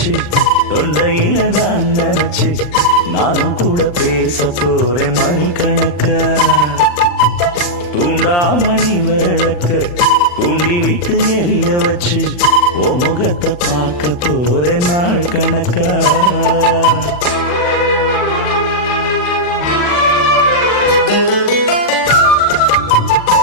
வச்சு தொண்டையில நான் நினைச்சு நானும் கூட பேச போறேன் மணிக்கணக்கா. தூண்டாமணி விளக்க தூண்டி விட்டு எரிய வச்சு உன் முகத்தை பார்க்க போறேன் நாள் கணக்கா.